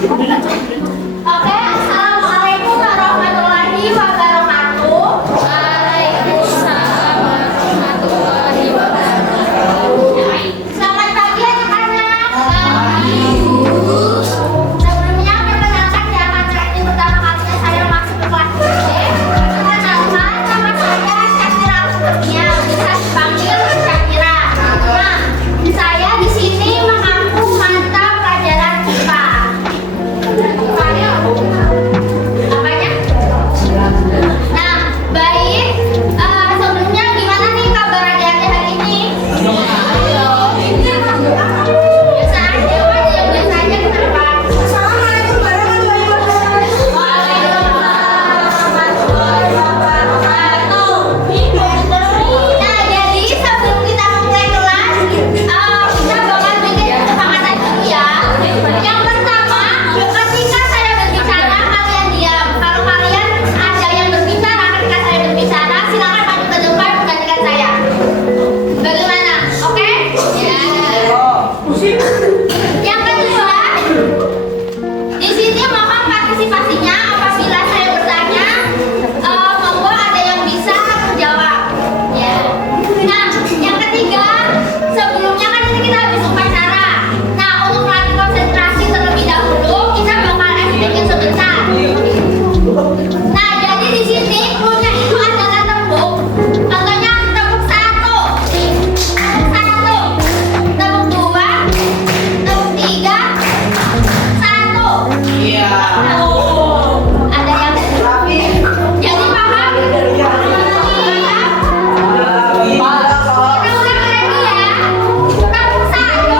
Oke, assalamualaikum warahmatullahi wabarakatuh. Waalaikumsalam warahmatullahi wabarakatuh. Selamat pagi anak-anak. Pagi, Bu. Sebelumnya perkenalkan ya, karena ini pertama kalinya saya masuk ke kelas SD. Perkenalkan, nama saya Syakira Al-Setia, bisa dipanggil Syakira. Nah, saya di sini mengaku mata pelajaran IPA. Apanya? Nah, baik. Sebelumnya gimana nih kabar adik-adik hari ini? Biasa aja, Pak. Yang biasa aja kenapa? Assalamualaikum warahmatullahi wabarakatuh. Waalaikumsalam warahmatullahi wabarakatuh. Nah, jadi sebelum kita mulai kelas, kita bakal bikin kesepakatan dulu ya. Yang pertama, ketika saya berbicara, kalian diam. Kalau kalian ada yang berbicara ketika saya berbicara, silakan maju ke depan menggantikan saya. Bagaimana? Oke? Ya. Yang kedua, di sini mohon partisipasinya. Apabila saya bertanya, monggo ada yang bisa menjawab. Ya. Nah, yang ketiga, sebelumnya kan ini kita habis upacara. Nah, untuk melatih konsentrasi terlebih dahulu, kita bakal acting sebentar. Nah, jadi di sini cluenya itu adalah tepuk. Contohnya tepuk 1, tepuk 2, tepuk 3, 1. Ada yang jadi paham? Iya. Kita ulang lagi ya. Tepuk 1,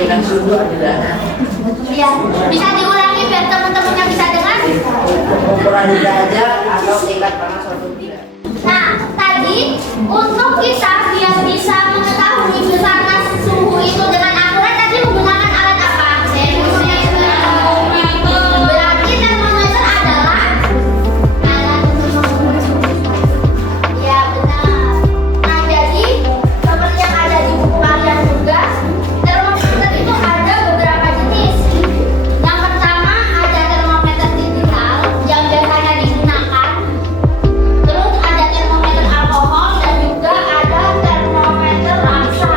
dengan suhu adalah Ya, bisa diulangi biar teman-temannya bisa dengar. ukuran derajat atau tingkat panas suatu benda. Nah, tadi untuk kita biar bisa mengetahui besarnya suhu itu dengan akurat tadi menggunakan alat apa? Berarti termometer adalah alat ya benar. Nah, jadi seperti yang ada di buku kalian juga, termometer itu ada beberapa jenis. Yang pertama ada termometer digital yang biasanya digunakan. Terus ada termometer alkohol dan juga ada termometer raksasa.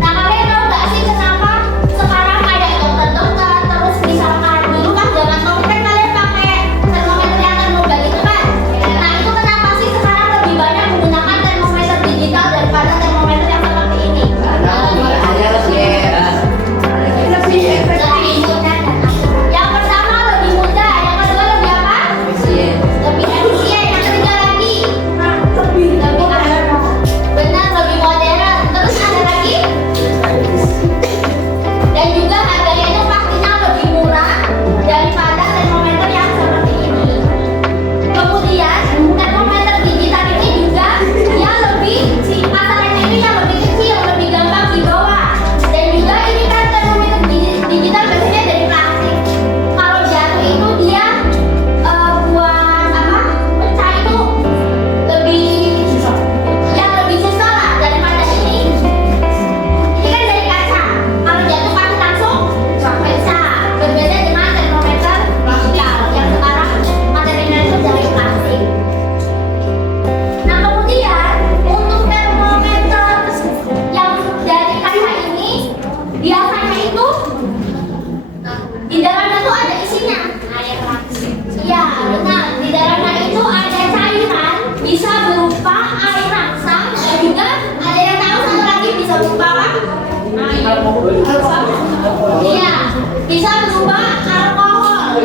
Nah, kalian tahu nggak sih kenapa sekarang kayak dokter-dokter terus misalkan dulu kan zaman COVID kalian pakai termometer yang termoga gitu kan? Nah, itu kenapa sih sekarang lebih banyak menggunakan termometer digital daripada termometer yang seperti ini? Ada lebih Lebih mudah dan akurat. Yang pertama lebih mudah, yang kedua lebih apa? efisien. Lebih efisien, yang ketiga lagi lebih akurat. Benar, lebih modern. Terus ada lagi? Dan juga harganya itu pastinya lebih murah daripada termometer yang seperti ini. Kemudian termometer digital ini juga dia lebih pasarannya ini yang lebih kecil, lebih gampang dibawa. Dan juga ini kan termometer digital biasanya dari plastik. Kalau jatuh itu dia buat apa? Pecah itu lebih yang lebih susah lah daripada ini. Ini kan dari kaca. Kalau jatuh pasti langsung pecah. Berbeda dengan termometer digital yang sekarang materialnya itu dari plastik. Nah, kemudian untuk termometer yang dari kaca ini biasanya itu di dalamnya tuh ada isinya air langsung. Iya, benar. Di dalamnya itu ada cairan bisa berupa air rangsang dan juga ada yang tahu satu lagi bisa berupa apa? Iya, bisa berupa alkohol.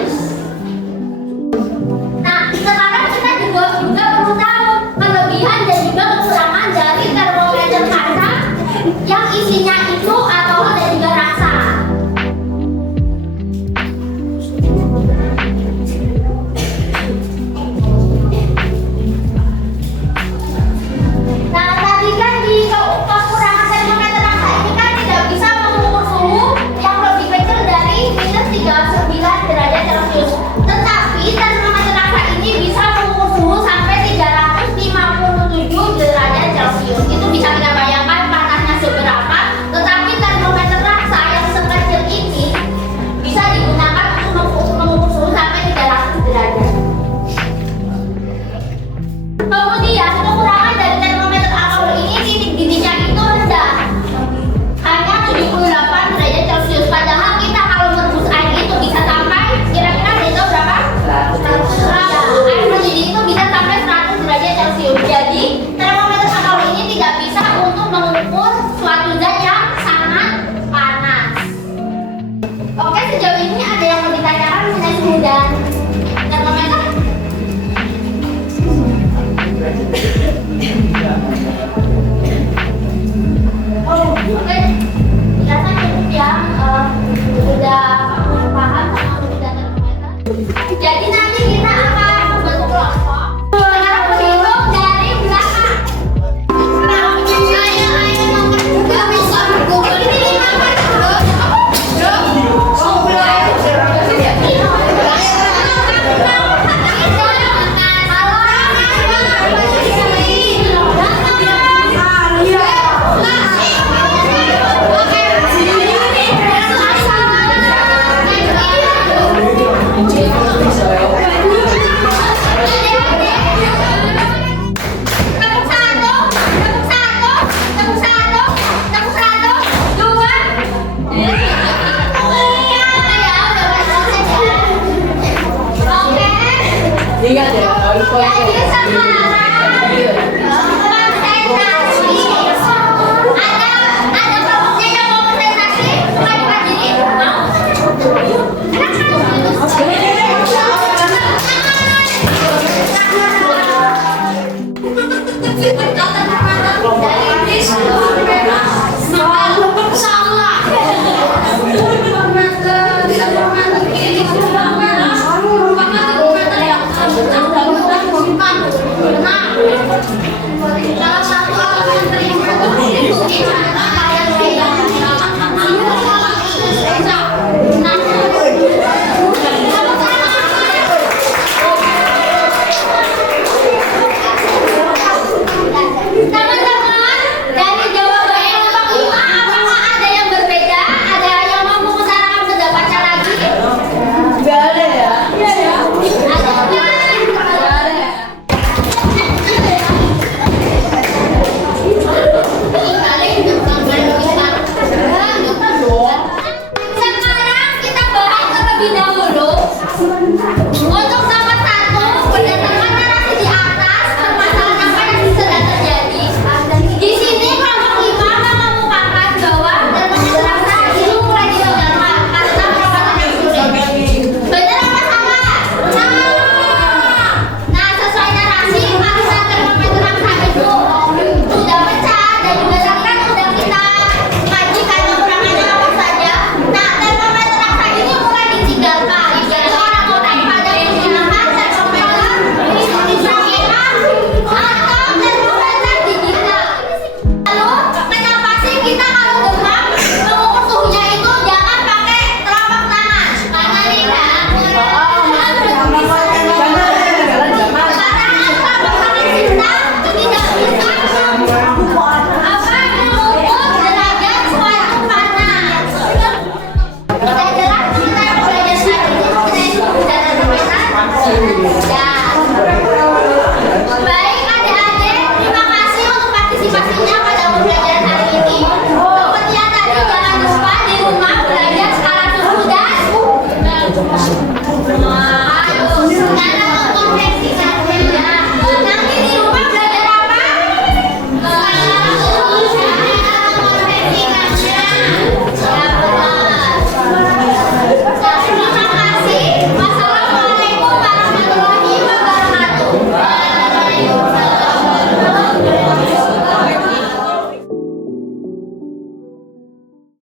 Nah, sekarang kita juga perlu tahu kelebihan dan juga kekurangan dari termometer kaca yang isinya itu alkohol dan juga rasa. Nah, tadi kan di kekurangan termometer rasa ini kan tidak bisa mengukur suhu yang lebih kecil dari minus 39 derajat Celcius. Tetapi termometer rasa ini bisa mengukur suhu sampai 357 derajat Celcius. Itu bisa kita bayangkan panasnya seberapa. Tetapi termometer rasa yang sekecil ini bisa digunakan untuk mengukur suhu sampai 300 derajat. Kemudian kekurangan dari termometer alkohol ini titik didihnya itu rendah, hanya 78 derajat Celcius. Padahal kita kalau merebus air itu bisa sampai kira-kira itu berapa? 100. Air mendidih itu bisa sampai 100 derajat Celcius. Jadi termometer alkohol ini tidak bisa untuk mengukur suatu zat yang sangat panas. Oke, sejauh ini ada yang mau ditanyakan mengenai suhu dan termometer? Oke, dirasa cukup ya. Sudah paham sama suhu dan termometer. Jadi nanti kita akan membentuk kelompok. Sekarang berhitung dari belakang. Ingat ya, harus Jadi sama